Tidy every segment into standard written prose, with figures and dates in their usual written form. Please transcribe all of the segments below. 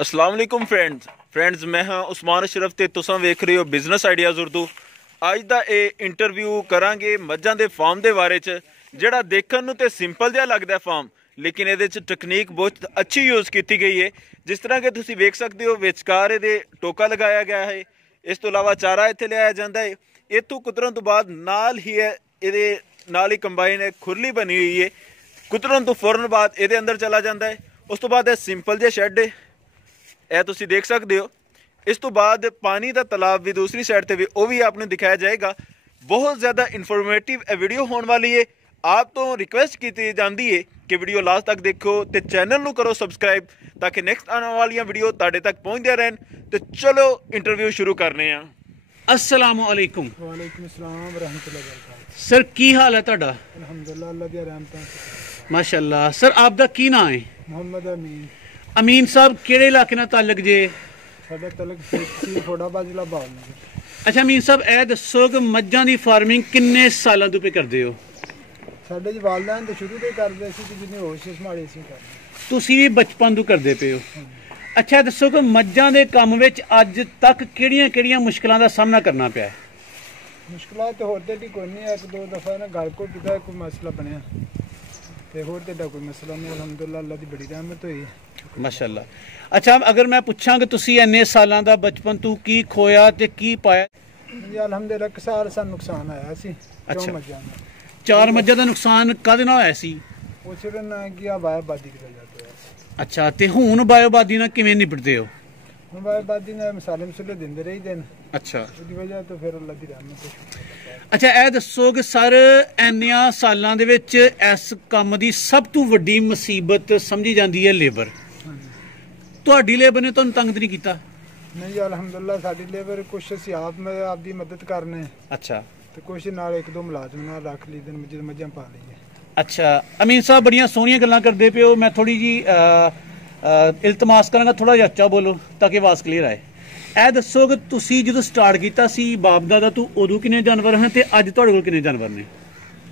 अस्सलाम वालेकुम फ्रेंड्स मैं हाँ उस्मान अशरफ ते तुसां वेख रहे हो बिजनेस आइडियाज़ उर्दू। अज दा ये इंटरव्यू करांगे मज्जां दे फार्म दे बारे च, जिहड़ा देखण नूं ते सिंपल जिहा लगदा है फार्म, लेकिन इहदे च तकनीक बहुत अच्छी यूज़ की गई है। जिस तरह कि तुसीं वेख सकते हो विचकार इहदे टोका लगाया गया है। इस तो इलावा चारा इत्थे लिआया जांदा है। इत्थों कुतरन तो बाद नाल ही है इहदे नाल ही कंबाइन है खुरली बनी हुई है। कुतरन तो फौरन बाद इहदे अंदर चला जाता है। उस तो बाद सिंपल जिहा शैड है, यह तुम देख सकते हो। इस तो बाद पानी का तालाब भी दूसरी साइड पर भी वह भी आपने दिखाया जाएगा। बहुत ज़्यादा इन्फॉर्मेटिव वीडियो होने वाली है। आप तो रिक्वेस्ट की जाती है कि वीडियो लास्ट तक देखो तो चैनल को करो सबसक्राइब, ताकि नेक्स्ट आने वाली वीडियो तुहाडे तक पहुँचते रहन। तो चलो इंटरव्यू शुरू करने हैं। अस्सलाम वालेकुम। वालेकुम अस्सलाम रहमतुल्लाह बरकातहू। सर की हाल है तुहाडा? अल्हम्दुलिल्लाह अल्लाह दी रहमत। माशाअल्लाह। सर आपका की नाम है? मोहम्मद अमीन। अमीन साहब किहड़े इलाके नाल ताल्लुक जे? साडा ताल्लुक तहसील फोडाबाद जिला भावनगर। अच्छा अमीन साहब ए दसो कि मज्जां दी फार्मिंग किन्ने सालों तो पे करदे हो? साडे जी वालदैन तो शुरू तो करदे सी कि जिन्नी होश संभाली सी करदे। तुसीं भी बचपन तो करदे पे हो। अच्छा दसो कि मज्जां दे काम विच अज तक किहड़ियां-किहड़ियां मुश्किलां दा सामना करना पिया? मुश्किलां तो होर ते कोई नहीं, एक दो दफा ना गल घुट दा कोई मसला बनया ते होर ते कोई मसला नहीं। अल्हम्दुलिल्लाह अल्लाह दी बड़ी रहमत होई है माशाअल्लाह। अच्छा अगर मैं पूछां कि तुसीं इन्ने सालां दा बचपन तू की खोया ते की पाया? जी अल्हम्दुलिल्लाह एक साल सा नुकसान आया सी। अच्छा। मज्जां दा 4 मज्जां दा नुकसान कद नाल होया सी? वो सिर्फ ना गया वायाबादी की वजह तो। अच्छा ते हुण बायोबादी नाल किवें निपटदे हो? हम वायाबादी ने मसाले मसूले दिंदे रही दिन। अच्छा। उसकी वजह तो फिर अल्लाह दी रहमत है। अच्छा ਇਹ ਦੱਸੋ ਕਿ ਸਰ ਇੰਨਿਆਂ ਸਾਲਾਂ ਦੇ ਵਿੱਚ ਇਸ ਕੰਮ ਦੀ ਸਭ ਤੋਂ ਵੱਡੀ ਮੁਸੀਬਤ ਸਮਝੀ ਜਾਂਦੀ ਹੈ ਲੇਬਰ। ਤੁਹਾਡੀ ਲੇਬਰ ਨੇ ਤੁਹਾਨੂੰ ਤੰਗ ਨਹੀਂ ਕੀਤਾ? नहीं जी अल्हम्दुलिल्लाह साडी लेबर कुछ असीं आप में आपदी मदद करने। अच्छा। ਤੇ ਕੁਛ ਨਾਲ ਇੱਕ ਦੋ ਮੁਲਾਜ਼ਮ ਨਾਲ ਰੱਖ ਲਈ ਦਿਨ ਮੱਝਾਂ ਪਾ ਲਈਏ। ਅੱਛਾ ਅਮੀਨ ਸਾਹਿਬ ਬੜੀਆਂ ਸੋਹਣੀਆਂ ਗੱਲਾਂ ਕਰਦੇ ਪਿਓ। ਮੈਂ ਥੋੜੀ ਜੀ ਇਲਤਮਾਸ ਕਰਾਂਗਾ ਥੋੜਾ ਜਿਹਾ ਉੱਚਾ ਬੋਲੋ ਤਾਂ ਕਿ ਆਵਾਜ਼ ਕਲੀਅਰ ਆਏ। ਇਹ ਦੱਸੋ ਕਿ ਤੁਸੀਂ ਜਦੋਂ ਸਟਾਰਟ ਕੀਤਾ ਸੀ ਬਾਪ ਦਾਦਾ ਤੋਂ ਉਦੋਂ ਕਿੰਨੇ ਜਾਨਵਰ ਹਨ ਤੇ ਅੱਜ ਤੁਹਾਡੇ ਕੋਲ ਕਿੰਨੇ ਜਾਨਵਰ ਨੇ?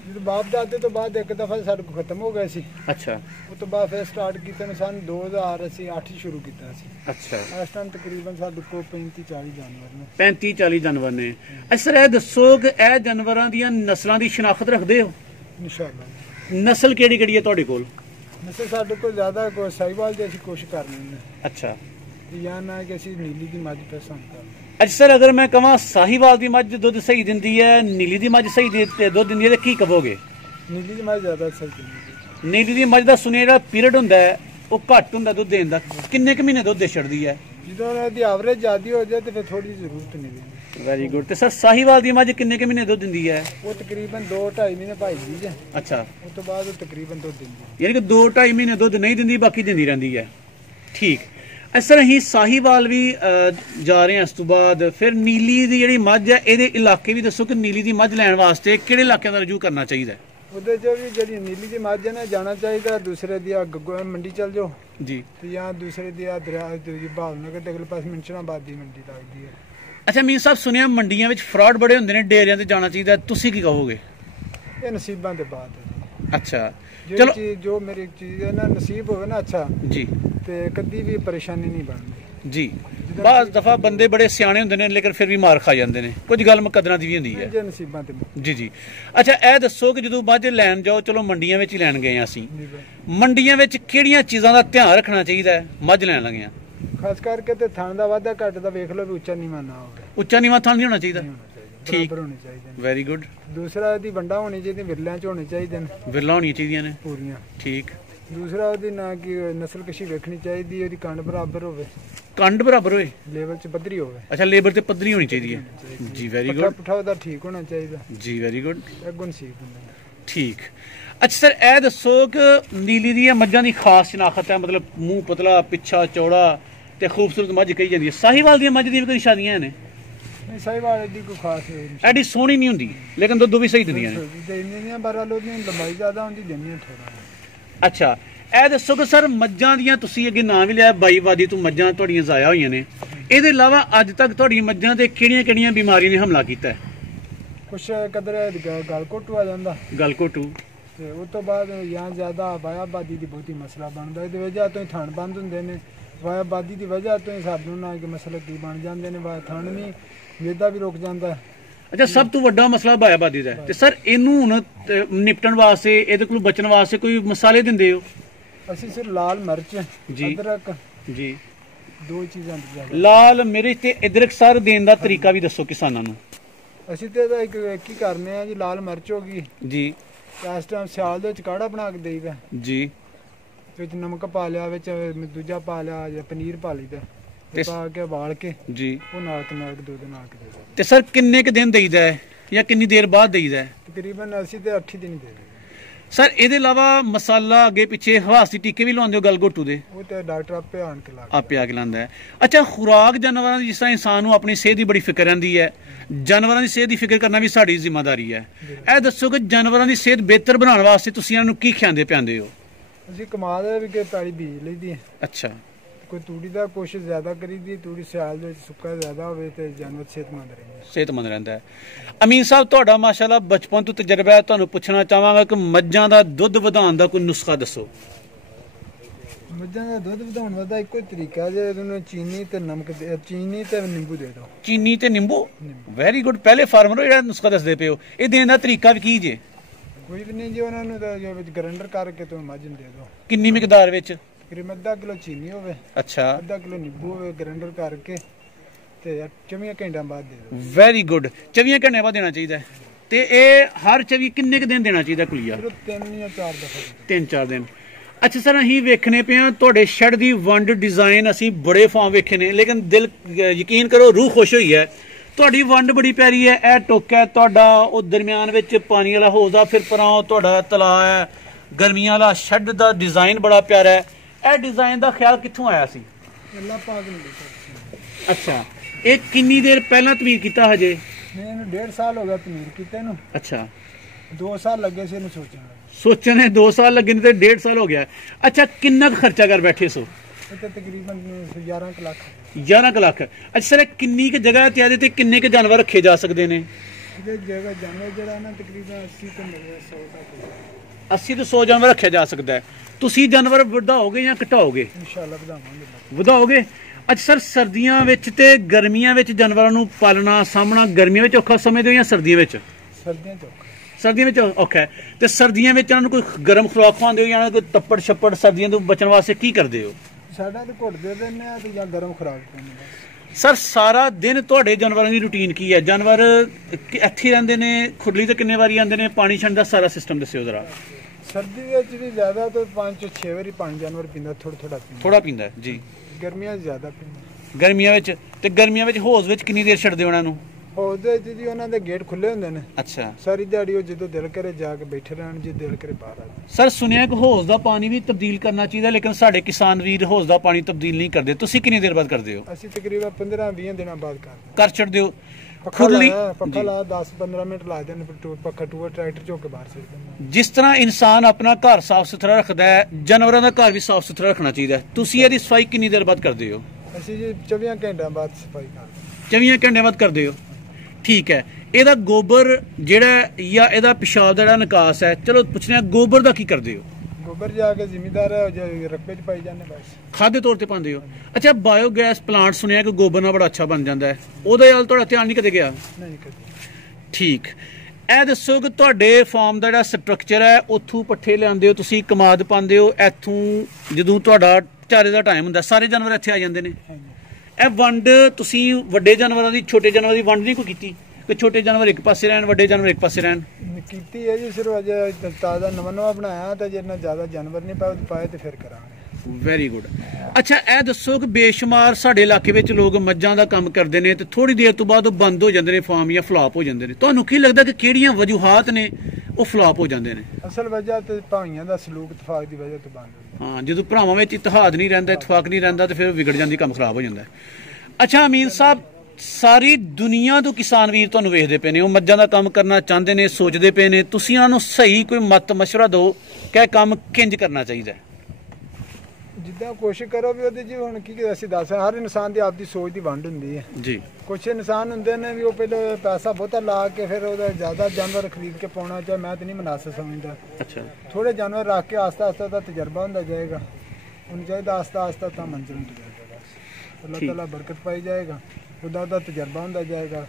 ਜਦੋਂ ਬਾਪ ਦਾਦੇ ਤੋਂ ਬਾਅਦ ਇੱਕ ਦਫਾ ਸਾਡੇ ਕੋਲ ਖਤਮ ਹੋ ਗਏ ਸੀ। ਅੱਛਾ। ਉਸ ਤੋਂ ਬਾਅਦ ਫਿਰ ਸਟਾਰਟ ਕੀਤਾ ਨੇ ਸਾਨੂੰ 2008 ਸ਼ੁਰੂ ਕੀਤਾ ਸੀ। ਅੱਛਾ। ਇਸ ਟਾਈਮ ਤਕਰੀਬਨ ਸਾਡੇ ਕੋਲ 35-40 ਜਾਨਵਰ ਨੇ। 35-40 ਜਾਨਵਰ ਨੇ। ਅੱਛਾ ਇਹ ਦੱਸੋ ਕਿ ਇਹ ਜਾਨਵਰਾਂ ਦੀਆਂ ਨਸਲਾਂ ਦੀ ਸ਼ਨਾਖਤ ਰੱਖਦੇ ਹੋ? ਇਨਸ਼ਾਅੱਲਾ। ਨਸਲ ਕਿਹੜੀ ਕਿਹੜੀ ਹੈ ਤੁਹਾਡੇ ਕੋਲ? ਨਸਲ ਸਾਡੇ ਕੋਲ ਜ਼ਿਆਦਾ ਕੋਈ ਸਾਈਵਾਲ ਦੀ ਅਸੀਂ ਕੋਸ਼ਿਸ਼ ਕਰ ਲੈਂਦੇ। ਅੱਛਾ। ਜਾਂ ਨਾ ਕਿ ਅਸੀਂ ਨੀਲੀ ਦੀ ਮੱਝ ਪਸੰਦ ਕਰਦੇ। अच्छा सर अगर मैं कहा साहिवाल की मझ दुध सही दिंदी है, नीली की मझ सही दुध दिंदी है तो की कहोगे? नीली की मझ ज्यादा सही दिंदी। नीली की मझ का सुनिया जो पीरियड होंदा है वो घट होंदा दुध देने का, किन्ने क महीने दुध दे छड़दी है? जो दी एवरेज ज्यादा हो जाए तो फिर थोड़ी जरूरत नहीं देती। Very good. तो सर साहिवाल की मझ किन्ने क महीने दुध दिंदी है? वो तकरीबन 2-2.5 महीने भाई दी है। अच्छा। उस तो बाद तकरीबन दुध दिंदी, यानी कि 2-2.5 महीने दुध नहीं दिंदी, बाकी दिंदी रहती है। ठीक। सर अं साहिवाल भी जा रहे हैं। इस तो बाद फिर नीली की जी मझ है ये इलाके भी दसो कि नीली की मझ लैन वास्ते किहड़े इलाके का रजू करना चाहिए? ਉਹਦੇ ਚ ਵੀ ਜਿਹੜੀ ਨੀਲੀ ਦੀ ਮੱਝ ਹੈ ਨਾ ਜਾਣਾ ਚਾਹੀਦਾ ਦੂਸਰੇ ਦੀ ਮੰਡੀ ਚੱਲ ਜਾਓ ਜੀ, ਤੇ ਜਾਂ ਦੂਸਰੇ ਦੀ ਦਰਿਆ ਦੀ ਭਾਵਨਗਰ ਦੇ ਅਗਲੇ ਪਾਸੇ ਮਿੰਚਣਾਬਾਦ ਦੀ ਮੰਡੀ ਲੱਗਦੀ ਹੈ। ਅੱਛਾ ਮੀਨ ਸਾਹਿਬ ਸੁਣਿਆ ਮੰਡੀਆਂ ਵਿੱਚ ਫਰਾਡ ਬੜੇ ਹੁੰਦੇ ਨੇ, ਡੇਰਿਆਂ ਤੇ ਜਾਣਾ ਚਾਹੀਦਾ, ਤੁਸੀਂ ਕੀ ਕਹੋਗੇ? ਇਹ ਨਸੀਬਾਂ ਦੇ ਬਾਤ ਹੈ। ਅੱਛਾ ਚਲੋ ਜੋ ਮੇਰੀ ਚੀਜ਼ ਹੈ ਨਾ ਨਸੀਬ ਹੋਵੇ ਨਾ ਅੱਛਾ ਜੀ ਤੇ ਕਦੀ ਵੀ ਪਰੇਸ਼ਾਨੀ ਨਹੀਂ ਬਣਦੀ ਜੀ। ਬਾਜ਼ ਦਫਾ ਬੰਦੇ ਬੜੇ ਸਿਆਣੇ ਹੁੰਦੇ ਨੇ ਲੇਕਿਨ ਫਿਰ ਵੀ ਮਾਰ ਖਾ ਜਾਂਦੇ ਨੇ, ਕੁਝ ਗੱਲ ਮੁਕੱਦਰਾਂ ਦੀ ਵੀ ਹੁੰਦੀ ਹੈ ਨਸੀਬਾਂ ਤੇ ਜੀ ਜੀ। ਅੱਛਾ ਇਹ ਦੱਸੋ ਕਿ ਜਦੋਂ ਮੱਝ ਲੈਣ ਜਾਓ, ਚਲੋ ਮੰਡੀਆਂ ਵਿੱਚ ਹੀ ਲੈਣ ਗਏ ਅਸੀਂ, ਮੰਡੀਆਂ ਵਿੱਚ ਕਿਹੜੀਆਂ ਚੀਜ਼ਾਂ ਦਾ ਧਿਆਨ ਰੱਖਣਾ ਚਾਹੀਦਾ ਹੈ ਮੱਝ ਲੈਣ ਲੱਗਿਆਂ? ਖਾਸ ਕਰਕੇ ਤੇ ਥਣ ਦਾ ਵਾਧਾ ਘੱਟ ਦਾ ਵੇਖ ਲਓ ਵੀ ਉੱਚਾ ਨੀਵਾਂ ਨਾ ਹੋਵੇ। ਉੱਚਾ ਨੀਵਾਂ ਥਣ ਨਹੀਂ ਹੋਣਾ ਚਾਹੀਦਾ? ਠੀਕ ਹੋਣੀ ਚਾਹੀਦੀ। Very good. ਦੂਸਰਾ ਇਹਦੀ ਵੰਡਾ ਹੋਣੀ ਚਾਹੀਦੀ, ਵਿਰਲਿਆਂ ਚ ਹੋਣੇ ਚਾਹੀਦੇ ਨੇ, ਵਿਰਲਾਂ ਹੋਣੀਆਂ ਚਾਹੀਦੀਆਂ ਨੇ ਪੂਰੀਆਂ। ਠੀਕ। ਦੂਸਰਾ ਉਹਦੀ ਨਾ ਕਿ ਨਸਲ ਕਸ਼ੀ ਵੇਖਣੀ ਚਾਹੀਦੀ, ਉਹਦੀ ਕੰਡ ਬਰਾਬਰ ਹੋਵੇ। ਕੰਡ ਬਰਾਬਰ ਹੋਏ, ਲੈਵਲ ਚ ਪੱਧਰੀ ਹੋਵੇ। ਅੱਛਾ ਲੇਬਰ ਤੇ ਪੱਧਰੀ ਹੋਣੀ ਚਾਹੀਦੀ ਹੈ ਜੀ। Very good. ਪੁੱਠਾ ਉਹਦਾ ਠੀਕ ਹੋਣਾ ਚਾਹੀਦਾ ਜੀ। Very good. ਅੱਗੋਂ ਸੀਖ ਹੁੰਦਾ। ਠੀਕ। ਅੱਛਾ ਸਰ ਇਹ ਦੱਸੋ ਕਿ ਨੀਲੀ ਦੀਆਂ ਮੱਝਾਂ ਦੀ ਖਾਸ ਸ਼ਨਾਖਤ ਹੈ, ਮਤਲਬ ਮੂੰਹ ਪਤਲਾ ਪਿੱਛਾ ਚੌੜਾ ਤੇ ਖੂਬਸੂਰਤ ਮੱਝ ਕਹੀ ਜਾਂਦੀ ਹੈ। ਸਾਹੀਵਾਲ ਦੀਆਂ ਮੱਝ ਦੀਆਂ ਵੀ ਕੋਈ ਨਿਸ਼ਾਨੀਆਂ ਨੇ? नहीं साहिवाल एडी कोई खास एडी सोहनी नहीं हुंदी लेकिन दुध भी सही दिंदियां ने। दिंदियां बहरहाल ओहदी लंबाई ज्यादा हुंदी, दिंदियां थोड़ा। अच्छा ਇਹ ਦੱਸੋ ਕਿ ਸਰ ਮੱਝਾਂ ਦੀਆਂ ਤੁਸੀਂ ਅੱਗੇ ਨਾਂ ਵੀ ਲਿਆ ਬਾਈਵਾਦੀ ਤੋਂ ਮੱਝਾਂ ਤੁਹਾਡੀਆਂ ਜ਼ਾਇਆ ਹੋਈਆਂ ਨੇ, ਇਹਦੇ ਇਲਾਵਾ ਅੱਜ ਤੱਕ ਤੁਹਾਡੀਆਂ ਮੱਝਾਂ ਤੇ ਕਿਹੜੀਆਂ-ਕਿਹੜੀਆਂ ਬਿਮਾਰੀਆਂ ਨੇ ਹਮਲਾ ਕੀਤਾ ਹੈ? ਕੁਛ ਕਦਰ ਗਲਘੋਟੂ ਆ ਜਾਂਦਾ। ਗਲਘੋਟੂ ਤੇ ਉਸ ਤੋਂ ਬਾਅਦ ਜਾਂ ਜ਼ਿਆਦਾ ਬਾਇਆਬਾਦੀ ਦੀ ਬਹੁਤੀ ਮਸਲਾ ਬਣਦਾ, ਇਹਦੇ ਵਜ੍ਹਾ ਤੋਂ ਥਣ ਬੰਦ ਹੁੰਦੇ ਨੇ ਵਾਇਆ ਆਬਾਦੀ ਦੀ ਵਜ੍ਹਾ ਤੋਂ ਹੀ ਸਾਨੂੰ ਨਾ ਕਿ ਮਸਲੇ ਕੀ ਬਣ ਜਾਂਦੇ ਨੇ, ਵਾਇਆ ਥਣ ਵੀ ਵੇਦਾ ਵੀ ਰੁਕ ਜਾਂਦਾ। ਅੱਛਾ, ਸਭ ਤੋਂ ਵੱਡਾ ਮਸਲਾ ਬਾਇਆਬਾਦੀ ਦਾ ਹੈ। ਤੇ ਸਰ ਇਹਨੂੰ ਹੁਣ ਨਿਪਟਣ ਵਾਸਤੇ, ਇਹਦੇ ਕੋਲ ਬਚਣ ਵਾਸਤੇ ਕੋਈ ਮਸਾਲੇ ਦਿੰਦੇ ਹੋ? ਅਸੀਂ ਸਿਰ ਲਾਲ ਮਿਰਚ, ਅਦਰਕ ਜੀ, 2 ਚੀਜ਼ਾਂ ਦਿੰਦੇ। ਲਾਲ ਮਿਰਚ ਤੇ ਅਦਰਕ ਸਰ ਦੇਣ ਦਾ ਤਰੀਕਾ ਵੀ ਦੱਸੋ ਕਿਸਾਨਾਂ ਨੂੰ। ਅਸੀਂ ਤੇ ਇਹਦਾ ਇੱਕ ਕੀ ਕਰਨੇ ਆ ਜੀ, ਲਾਲ ਮਿਰਚ ਹੋ ਗਈ ਜੀ, ਇਸ ਟਾਈਮ ਸਿਆਲ ਦੇ ਵਿੱਚ ਕਾੜਾ ਬਣਾ ਕੇ ਦੇਈਦਾ ਜੀ, ਵਿੱਚ ਨਮਕ ਪਾ ਲਿਆ, ਵਿੱਚ ਦੂਜਾ ਪਾ ਲਿਆ ਜਾਂ ਪਨੀਰ ਪਾ ਲਈਦਾ, ਪਾ ਕੇ ਉਬਾਲ ਕੇ ਜੀ, ਉਹ ਨਾਲ ਦੁੱਧ ਨਾਲ ਕੇ ਦੇ ਦਿੰਦੇ। ਤੇ ਸਰ ਕਿੰਨੇ ਕ ਦਿਨ ਦੇਈਦਾ ਹੈ ਜਾਂ ਕਿੰਨੀ ਦੇਰ ਬਾਅਦ ਦੇਈਦਾ ਹੈ? ਤਕਰੀਬਨ ਅਸੀਂ ਤੇ 8 ਦਿਨ ਦੇ ਦਿੰਦੇ। ਸਰ ਇਹਦੇ ਇਲਾਵਾ ਮਸਾਲਾ ਅੱਗੇ ਪਿੱਛੇ ਹਵਾਸੀ ਟੀਕੇ ਵੀ ਲਾਉਂਦੇ ਹੋ ਗਲਗੋਟੂ ਦੇ? ਉਹ ਤੇ ਡਾਕਟਰ ਆਪੇ ਆਣ ਕੇ ਲਾ ਆਪੇ ਆ ਕੇ ਲਾਉਂਦਾ ਹੈ। ਅੱਛਾ, ਖੁਰਾਕ ਜਾਨਵਰਾਂ ਦੀ, ਜਿਸ ਤਰ੍ਹਾਂ ਇਨਸਾਨ ਨੂੰ ਆਪਣੀ ਸਿਹਤ ਦੀ ਬੜੀ ਫਿਕਰ ਰਹਿੰਦੀ ਹੈ, ਜਾਨਵਰਾਂ ਦੀ ਸਿਹਤ ਦੀ ਫਿਕਰ ਕਰਨਾ ਵੀ ਸਾਡੀ ਜ਼ਿੰਮੇਵਾਰੀ ਹੈ। ਇਹ ਦੱਸੋ ਕਿ ਜਾਨਵਰਾਂ ਦੀ ਸਿਹਤ ਬਿਹਤਰ ਬਣਾਉਣ ਵਾਸਤੇ ਤੁਸੀਂ ਇਹਨਾਂ ਨੂੰ ਕੀ ਖਿਆਉਂਦੇ ਪਿਆਉਂਦੇ ਹੋ? ਅਸੀਂ ਕਮਾ ਦੇ ਵੀ ਕਿ ਪੈਲੀ ਬੀਜ ਲਈਦੀ ਹੈ। ਅੱਛਾ, ਕੋਈ ਤੂੜੀ ਦਾ ਕੋਸ਼ਿਸ਼ ਜ਼ਿਆਦਾ ਕਰੀਦੀ, ਤੂੜੀ ਸਿਆਲ ਦੇ ਵਿੱਚ ਸੁੱਕਾ ਜ਼ਿਆਦਾ ਹੋਵੇ ਤੇ ਜਾਨਵਰ ਸਿਹਤਮੰਦ ਰਹਿੰਦਾ ਹੈ। ਅਮੀਨ ਸਾਹਿਬ, ਤੁਹਾਡਾ ਮਾਸ਼ਾਅੱਲਾ ਬਚਪਨ ਤੋਂ ਤਜਰਬਾ ਹੈ, ਤੁਹਾਨੂੰ ਪੁੱਛਣਾ ਚਾਹਾਂਗਾ ਕਿ ਮੱਝਾਂ ਦਾ ਦੁੱਧ ਵਧਾਉਣ ਦਾ ਕੋਈ ਨੁਸਖਾ ਦੱਸੋ। ਮੱਝਾਂ ਦਾ ਦੁੱਧ ਵਧਾਉਣ ਦਾ ਇੱਕੋ ਹੀ ਤਰੀਕਾ ਜੇ ਉਹਨੂੰ ਚੀਨੀ ਤੇ ਨਮਕ, ਚੀਨੀ ਤੇ ਨਿੰਬੂ ਦੇ ਦਿਓ। ਚੀਨੀ ਤੇ ਨਿੰਬੂ, ਵੈਰੀ ਗੁੱਡ। ਪਹਿਲੇ ਫਾਰਮਰ ਜਿਹੜਾ ਨੁਸਖਾ ਦੱਸਦੇ ਪਏ ਹੋ, ਇਹ ਦੇਣ ਦਾ ਤਰੀਕਾ ਵੀ ਕੀ ਜੇ? ਕੋਈ ਵੀ ਨਹੀਂ ਜੀ, ਉਹਨਾਂ ਨੂੰ ਤਾਂ ਵਿੱਚ ਗ੍ਰਾਈਂਡਰ ਕਰਕੇ ਤੋਂ ਮੱਝ ਨੂੰ ਦੇ ਦਿਓ। ਕਿੰਨੀ ਮਿਕਦਾਰ ਵਿੱਚ? ਤਕਰੀਬਨ ਅੱਧਾ ਕਿਲੋ ਚੀਨੀ ਹੋਵੇ, ਅੱਛਾ, ਅੱਧਾ ਕਿਲੋ ਨਿੰਬੂ ਹੋਵੇ, ਗ੍ਰਾਈਂਡਰ ਕਰਕੇ ਤੇ 24 ਘੰਟਿਆਂ ਬਾਅਦ ਦੇ ਦਿਓ। Very good. 24 ਘੰਟਿਆਂ ਬਾਅਦ ਦੇਣਾ ਚਾਹੀਦਾ। ਤੇ ਇਹ ਹਰ 24 ਕਿੰਨੇ ਕੁ ਦਿਨ ਦੇਣਾ ਚਾਹੀਦਾ ਕੁਲੀਆ? 3 ਜਾਂ 4 ਦਫਾ। 3-4 ਦਿਨ। ਅੱਛਾ ਸਰ, ਅਸੀਂ ਵੇਖਣੇ ਪਏ ਹਾਂ ਤੁਹਾਡੇ ਸ਼ੈੱਡ ਦੀ ਵੰਡ ਡਿਜ਼ਾਈਨ, ਅਸੀਂ ਬੜੇ ਫਾਰਮ ਵੇਖੇ ਨੇ, ਲੇਕਿਨ ਦਿਲ ਯਕੀਨ ਕਰੋ ਰੂਹ ਖੁਸ਼ ਹੋਈ ਹੈ। ਤੁਹਾਡੀ ਵੰਡ ਬੜੀ ਪਿਆਰੀ ਹੈ। ਇਹ ਟੋਕਾ ਤੁਹਾਡਾ, ਉਹ ਦਰਮਿਆਨ ਵਿੱਚ ਪਾਣੀ ਵਾਲਾ ਹੌਜ਼ ਆ, ਫਿਰ ਪਰਾਂ ਤੁਹਾਡਾ ਤਲਾਅ ਹੈ, ਗਰਮੀਆਂ ਵਾਲਾ ਸ਼ੈੱਡ ਦਾ ਡਿਜ਼ਾਈਨ ਬੜਾ ਪਿਆਰਾ ਹੈ। ਇਹ ਡਿਜ਼ਾਈਨ ਦਾ ਖਿਆਲ ਕਿੱਥੋਂ ਆਇਆ ਸੀ? ਅੱਲਾਹ ਪਾਕ ਨੇ ਦਿੱਤਾ। ਅੱਛਾ, ਇਹ ਕਿੰਨੀ ਦੇਰ ਪਹਿਲਾਂ ਤਮੀਰ ਕੀਤਾ? ਹਜੇ ਮੈਨੂੰ 1.5 ਸਾਲ ਹੋ ਗਿਆ ਤਮੀਰ ਕੀਤੇ ਨੂੰ। ਅੱਛਾ, 2 ਸਾਲ ਲੱਗੇ ਸੀ ਇਹਨੂੰ ਸੋਚਣ 2 ਸਾਲ ਲੱਗੇ ਨੇ ਤੇ 1.5 ਸਾਲ ਹੋ ਗਿਆ। ਅੱਛਾ, ਕਿੰਨਾ ਕੁ ਖਰਚਾ ਕਰ ਬੈਠੇ ਸੋ? ਇਹ ਤਾਂ ਤਕਰੀਬਨ 11 ਲੱਖ। 11 ਲੱਖ। ਅੱਛਾ ਸਰ, ਕਿੰਨੀ ਕੁ ਜਗ੍ਹਾ ਤੇ ਇਹਦੇ ਤੇ ਕਿੰਨੇ ਕੁ ਜਾਨਵਰ ਰੱਖੇ ਜਾ ਸਕਦੇ ਨੇ? ਇਹਦੇ ਜਗ੍ਹਾ ਜਾਨਵਰ ਜਿਹੜਾ ਨਾ ਤਕਰੀਬਨ 80 ਤੋਂ 100 ਤੱਕ। 80 ਤੋਂ 100 ਜਾਨਵਰ ਰੱਖਿਆ ਜਾ ਸਕਦਾ ਹੈ। ਤੁਸੀਂ ਜਾਨਵਰ ਵਧਾਓਗੇ ਜਾਂ ਘਟਾਓਗੇ? ਇਨਸ਼ਾਅੱਲਾ ਵਧਾਵਾਂਗੇ। ਵਧਾਓਗੇ। ਅੱਛਾ ਸਰ, ਸਰਦੀਆਂ ਵਿੱਚ ਤੇ ਗਰਮੀਆਂ ਵਿੱਚ ਜਾਨਵਰਾਂ ਨੂੰ ਪਾਲਣਾ ਸਾਂਭਣਾ ਗਰਮੀਆਂ ਵਿੱਚ ਔਖਾ ਸਮਝਦੇ ਹੋ ਜਾਂ ਸਰਦੀਆਂ ਵਿੱਚ? ਸਰਦੀਆਂ 'ਚ ਔਖਾ। ਸਰਦੀਆਂ ਵਿੱਚ ਔਖਾ ਹੈ। ਤੇ ਸਰਦੀਆਂ ਵਿੱਚ ਇਹਨਾਂ ਨੂੰ ਕੋਈ ਗਰਮ ਖੁਰਾਕ ਖਵਾਉਂਦੇ ਹੋ ਜਾਂ ਕੋਈ ਤੱਪੜ ਛੱਪੜ ਸਰਦੀਆਂ ਤੋਂ ਬਚਣ ਵਾਸਤੇ ਕੀ ਕਰਦੇ ਹੋ? ਸਾਡਾ ਤੇ ਘੁੱਟ ਦੇ ਦਿੰਦੇ ਆ ਤੇ ਜਾਂ ਗਰਮ ਖੁਰਾਕ ਦਿੰਦੇ। ਸਰ, ਸਾਰਾ ਦਿਨ ਤੁਹਾਡੇ ਜਾਨਵਰਾਂ ਦੀ ਰੂਟੀਨ ਕੀ ਹੈ? ਜਾਨਵਰ ਇੱਥੇ ਰਹਿੰਦੇ ਨੇ, ਖੁਰਲੀ ਤੇ ਕਿੰਨੇ ਵਾਰੀ ਆਉਂਦੇ ਨੇ, ਪਾਣੀ ਛੱਡਣ ਦਾ ਸਾਰਾ ਸਿਸਟਮ ਦੱਸਿਓ ਜ਼ਰਾ। ਸਰਦੀ ਵਿੱਚ ਵੀ ਜ਼ਿਆਦਾ ਤੋਂ 5 ਤੋਂ 6 ਵਾਰੀ ਪਾਣੀ ਜਾਨਵਰ ਪੀਂਦਾ, ਥੋੜਾ ਪੀਂਦਾ ਜੀ। ਗਰਮੀਆਂ 'ਚ ਜ਼ਿਆਦਾ ਪੀਂਦਾ। ਗਰਮੀਆਂ ਵਿੱਚ? ਤੇ ਗਰਮੀਆਂ ਵਿੱਚ ਹੌਜ਼ ਵਿੱਚ ਕਿੰਨੀ ਦੇਰ ਛੱਡਦੇ ਉਹਨਾਂ ਨੂੰ? ਹੌਜ਼ ਦੇ ਜੀ ਉਹਨਾਂ ਦੇ ਗੇਟ ਖੁੱਲੇ ਹੁੰਦੇ ਨੇ। ਅੱਛਾ, ਸਾਰੀ ਦਿਹਾੜੀ ਉਹ ਜਦੋਂ ਦਿਲ ਕਰੇ ਜਾ ਕੇ ਬੈਠੇ ਰਹਿਣ, ਜੇ ਦਿਲ ਕਰੇ ਬਾਹਰ ਆ ਜਾਣ। ਸਰ, ਸੁਣਿਆ ਕਿ ਹੌਜ਼ ਦਾ ਪਾਣੀ ਵੀ ਤਬਦੀਲ ਕਰਨਾ ਚਾਹੀਦਾ, ਲੇਕਿਨ ਸਾਡੇ ਕਿਸਾਨ ਵੀਰ ਹੌਜ਼ ਦਾ ਪਾਣੀ ਤਬਦੀਲ ਨਹੀਂ ਕਰਦੇ। ਤੁਸੀਂ ਕਿੰਨੀ ਦੇਰ ਬਾਅਦ ਕਰਦੇ ਹੋ? ਅਸੀਂ ਤਕਰੀਬਨ 15-20 ਦਿਨਾਂ ਬਾਅਦ ਕਰ ਛੱਡਦੇ ਹੋ? ਪੱਖਾ ਲਾ 10-15 ਮਿੰਟ ਲਾ ਦਿੰਦੇ, ਪੱਖਾ ਟੂਆ ਟਰੈਕਟਰ ਚੋਂ ਕੇ ਬਾਹਰ ਸਿੱਟ ਦਿੰਦੇ। ਜਿਸ ਤਰ੍ਹਾਂ ਇਨਸਾਨ ਆਪਣਾ ਘਰ ਸਾਫ਼ ਸੁਥਰਾ ਰੱਖਦਾ ਹੈ, ਜਾਨਵਰਾਂ ਦਾ ਘਰ ਵੀ ਸਾਫ਼ ਸੁਥਰਾ ਰੱਖਣਾ ਚਾਹੀਦਾ। ਤੁਸੀਂ ਇਹਦੀ ਸਫਾਈ ਕਿੰਨੀ ਦੇਰ ਬਾਅਦ ਕਰਦੇ ਹੋ? ਅਸੀਂ ਜੀ 24 ਘੰਟਿਆਂ ਬਾਅਦ ਸਫਾਈ ਕਰਦੇ। 24 ਘੰਟਿਆਂ ਬਾਅਦ ਕਰਦੇ ਹੋ, ਠੀਕ ਹੈ। ਇਹਦਾ ਗੋਬਰ ਜਿਹੜਾ ਜਾਂ ਇਹਦਾ ਪਿਸ਼ਾਬ ਦਾ ਜਿਹੜਾ ਨਿਕਾਸ ਹੈ, ਚਲੋ ਪੁੱਛਦੇ ਹਾਂ, ਗੋਬਰ ਦਾ ਕੀ ਕਰਦੇ ਹੋ? ਗੋਬਰ ਜਾ ਕੇ ਜ਼ਿਮੀਦਾਰ ਰਕਬੇ 'ਚ ਪਾਈ ਜਾਂਦੇ, ਬਸ ਖਾਦ ਦੇ ਤੌਰ ਤੇ ਪਾਉਂਦੇ ਹੋ। ਅੱਛਾ, ਬਾਇਓਗੈਸ ਪਲਾਂਟ ਸੁਣਿਆ ਕਿ ਗੋਬਰ ਨਾਲ ਬੜਾ ਅੱਛਾ ਬਣ ਜਾਂਦਾ ਹੈ, ਉਹਦੇ ਵੱਲ ਤੁਹਾਡਾ ਧਿਆਨ ਨਹੀਂ ਕਦੇ ਗਿਆ? ਨਹੀਂ ਕਦੇ। ਠੀਕ। ਇਹ ਦੱਸੋ ਕਿ ਤੁਹਾਡੇ ਫਾਰਮ ਦਾ ਜਿਹੜਾ ਸਟਰਕਚਰ ਹੈ, ਉੱਥੋਂ ਪੱਠੇ ਲਿਆਉਂਦੇ ਹੋ ਤੁਸੀਂ, ਕਮਾਦ ਪਾਉਂਦੇ ਹੋ, ਇੱਥੋਂ ਜਦੋਂ ਤੁਹਾਡਾ ਚਾਰੇ ਦਾ ਟਾਈਮ ਹੁੰਦਾ ਸਾਰੇ ਜਾਨਵਰ ਇੱਥੇ ਆ ਜਾਂਦੇ ਨੇ? ਇਹ ਵੰਡ ਤੁਸੀਂ ਵੱਡੇ ਜਾਨਵਰਾਂ ਦੀ ਛੋਟੇ ਜਾਨਵਰਾਂ ਦੀ ਵੰਡ ਨਹੀਂ ਕੋਈ ਕੀਤੀ ਕਿ ਛੋਟੇ ਜਾਨਵਰ ਇੱਕ ਪਾਸੇ ਰਹਿਣ, ਵੱਡੇ ਜਾਨਵਰ ਇੱਕ ਪਾਸੇ ਰਹਿਣ? ਕੀਤੀ ਹੈ ਜੀ, ਸਿਰਫ ਅਜੇ ਤਾਜ਼ਾ ਨਵਾਂ ਬਣਾਇਆ ਤਾਂ ਜਿੰਨਾ ਜ਼ਿਆਦਾ ਜਾਨਵਰ ਨਹੀਂ ਪਾਏ ਤੇ ਫਿਰ ਕਰਾਂਗੇ। Very good. ਅੱਛਾ, ਇਹ ਦੱਸੋ ਕਿ ਬੇਸ਼ੁਮਾਰ ਸਾਡੇ ਇਲਾਕੇ ਵਿੱਚ ਲੋਕ ਮੱਝਾਂ ਦਾ ਕੰਮ ਕਰਦੇ ਨੇ ਤੇ ਥੋੜੀ ਦੇਰ ਤੋਂ ਬਾਅਦ ਉਹ ਬੰਦ ਹੋ ਜਾਂਦੇ ਨੇ ਫਾਰਮ ਜਾਂ ਫਲਾਪ ਹੋ ਜਾਂਦੇ ਨੇ। ਤੁਹਾਨੂੰ ਕੀ ਲੱਗਦਾ ਕਿ ਕਿਹੜੀਆਂ ਵਜੂਹਾਤ ਨੇ ਉਹ ਫਲਾਪ ਹੋ ਜਾਂਦੇ ਨੇ? ਅਸਲ ਵਜ੍ਹਾ ਤੇ ਭਾਈਆਂ ਦਾ ਸਲੂਕ ਇਤਫਾਕ ਦੀ ਵਜ੍ਹਾ ਤੋਂ ਬੰਦ ਹੋ। ਹਾਂ, ਜਦੋਂ ਭਰਾਵਾਂ ਵਿੱਚ ਇਤਿਹਾਦ ਨਹੀਂ ਰਹਿੰਦਾ, ਇਤਫਾਕ ਨਹੀਂ ਰਹਿੰਦਾ, ਤੇ ਫਿਰ ਵਿਗੜ ਜਾਂਦੀ, ਕੰਮ ਖਰਾਬ ਹੋ ਜਾਂਦਾ। ਅੱਛਾ ਅਮੀਨ ਸਾਹਿਬ, ਸਾਰੀ ਦੁਨੀਆ ਤੋਂ ਕਿਸਾਨ ਵੀਰ ਤੁਹਾਨੂੰ ਵੇਖਦੇ ਪਏ ਨੇ, ਉਹ ਮੱਝਾਂ ਦਾ ਕੰਮ ਕਰਨਾ ਚਾਹੁੰਦੇ ਨੇ, ਸੋਚਦੇ ਪਏ ਨੇ, ਤੁਸੀਂ ਉਹਨਾਂ ਨੂੰ ਸਹੀ ਕੋਈ ਮਤ ਮਸ਼ਵਰਾ ਦਿਓ ਕਿ ਇਹ ਕੰਮ ਕਿੰਜ ਕਰਨਾ ਚਾਹੀਦਾ? ਜਿੱਦਾਂ ਕੋਸ਼ਿਸ਼ ਕਰੋ ਵੀ ਉਹਦੇ ਜੀ, ਹੁਣ ਕੀ ਅਸੀਂ ਦੱਸ, ਹਰ ਇਨਸਾਨ ਦੀ ਆਪਦੀ ਸੋਚ ਦੀ ਵੰਡ ਹੁੰਦੀ ਹੈ ਜੀ। ਕੁਛ ਇਨਸਾਨ ਹੁੰਦੇ ਨੇ ਵੀ ਉਹ ਪਹਿਲੇ ਪੈਸਾ ਬਹੁਤਾ ਲਾ ਕੇ ਫਿਰ ਉਹਦਾ ਜ਼ਿਆਦਾ ਜਾਨਵਰ ਖਰੀਦ ਕੇ ਪਾਉਣਾ ਚਾਹੇ, ਮੈਂ ਤਾਂ ਨਹੀਂ ਮੁਨਾਸਿਬ ਸਮਝਦਾ। ਅੱਛਾ, ਥੋੜੇ ਜਾਨਵਰ ਰੱਖ ਕੇ ਆਸਤਾ ਆਸਤਾ ਦਾ ਤਜਰਬਾ ਹੁੰਦਾ ਜਾਏਗਾ, ਉਹਨੂੰ ਚਾਹੀਦਾ ਆਸਤਾ ਆਸਤਾ ਤਾਂ ਮੰਜ਼ਿਲ ਨੂੰ अल्लाह ताला बरकत पाई जाएगा, खुदा दा तजर्बा होंदा जाएगा।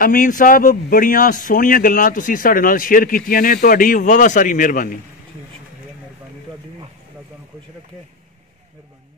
अमीन साहब बड़ियां सोहणियां गल्लां तुसीं साडे नाल शेयर कीतियां ने, तुहाडी वाहवा सारी मेहरबानी। ठीक, शुक्रिया, मेहरबानी तुहाडी भी, अल्लाह तुहानू खुश रखे, मेहरबानी।